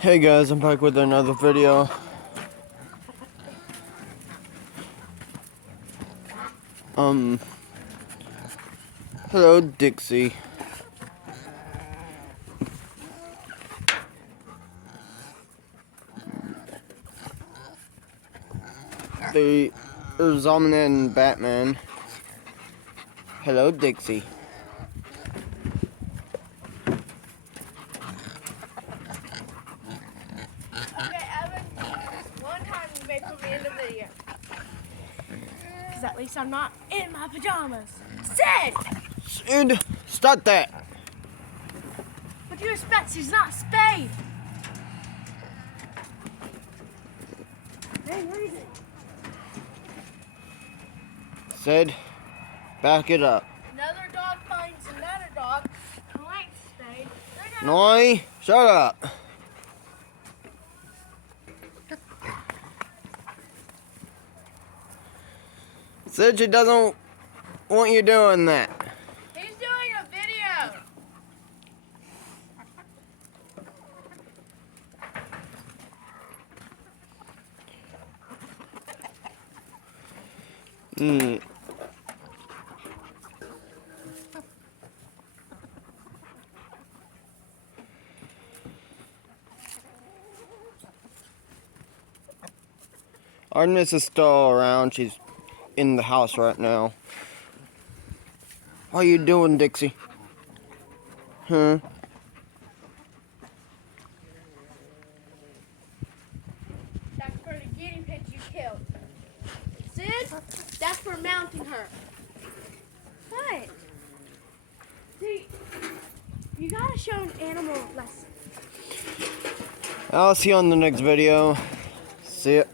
Hey guys, I'm back with another video. Hello Dixie. There's Omni and Batman. Hello Dixie. Okay, Evan, one time you may put me in the video. Because at least I'm not in my pajamas. Sid! Sid, stop that! What do you expect? She's not Spade. Hey, where is it? Sid, back it up. Another dog finds another dog who ain't Spade. Noi, shut up. Sid, she doesn't want you doing that. He's doing a video. Artemis is still around. She's in the house right now. What are you doing, Dixie? Huh? That's for the guinea pig you killed. Sid, that's for mounting her. What? See, you gotta show an animal lesson. I'll see you on the next video. See ya.